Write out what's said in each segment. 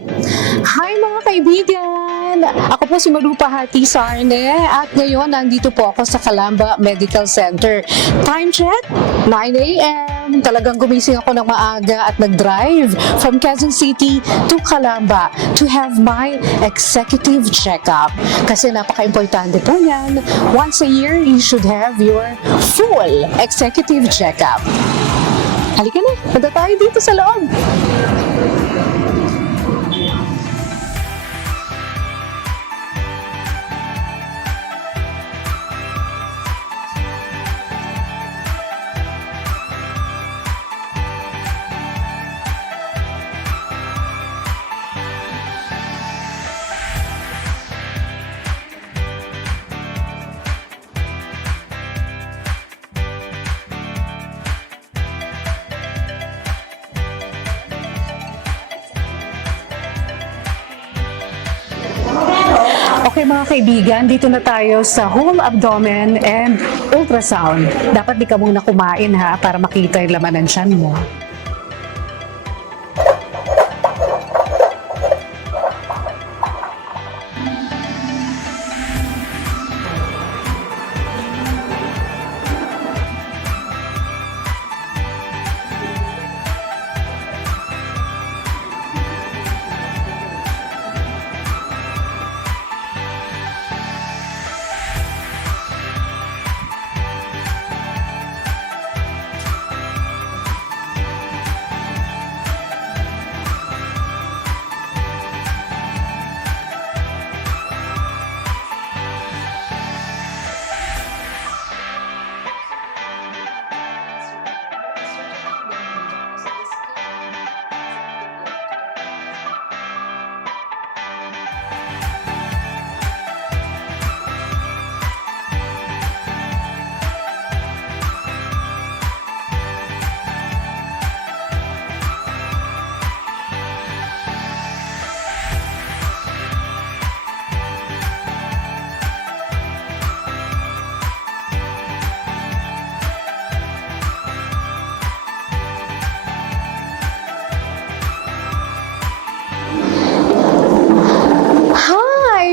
Hi mga kaibigan! Ako po si Marupa Hati Sarne at ngayon nandito po ako sa Calamba Medical Center. Time check, 9 a.m. Talagang gumising ako ng maaga at nag-drive from Quezon City to Calamba to have my executive checkup. Kasi napaka-importante po yan. Once a year, you should have your full executive checkup. Halika na, punta tayo dito sa loob. Okay mga kaibigan, dito na tayo sa whole abdomen and ultrasound. Dapat di ka muna kumain ha, para makita yung laman ng tiyan mo.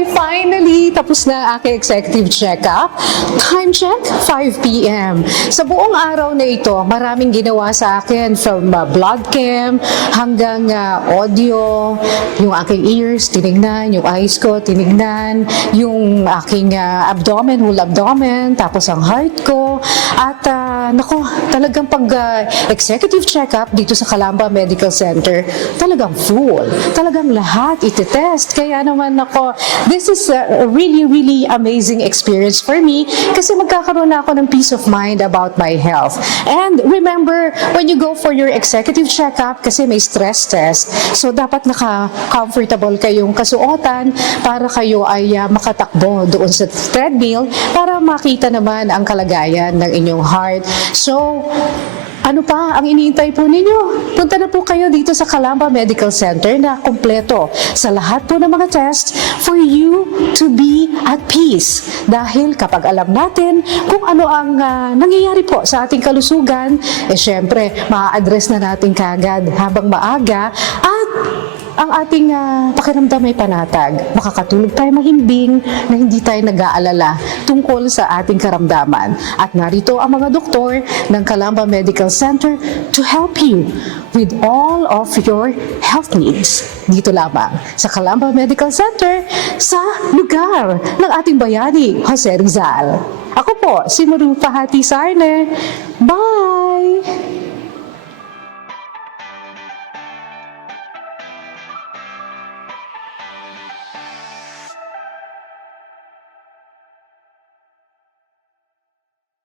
Finally, tapos na ang aking executive check-up. Time check, 5 p.m. Sa buong araw na ito, maraming ginawa sa akin from blood cam hanggang audio, yung aking ears, tinignan, yung eyes ko, tinignan, yung aking abdomen, whole abdomen, tapos ang heart ko. At nako, talagang pag-executive check-up dito sa Calamba Medical Center, talagang full. Talagang lahat iti-test. Kaya naman nako, this is a really amazing experience for me kasi magkakaroon na ako ng peace of mind about my health. And remember, when you go for your executive checkup, kasi may stress test, so dapat naka-comfortable kayong kasuotan para kayo ay makatakbo doon sa treadmill para makita naman ang kalagayan ng inyong heart. So, ano pa ang iniintay po ninyo? Punta na po kayo dito sa Calamba Medical Center na kumpleto sa lahat po ng mga tests for you to be at peace. Dahil kapag alam natin kung ano ang nangyayari po sa ating kalusugan, syempre, ma-address na natin kagad habang maaga at ang ating pakiramdam ay panatag. Makakatulog tayo mahimbing na hindi tayo nag-aalala tungkol sa ating karamdaman. At narito ang mga doktor ng Calamba Medical Center to help you with all of your health needs. Dito lamang sa Calamba Medical Center sa lugar ng ating bayani, Jose Rizal. Ako po, si Marupa Hati Sarne. Bye!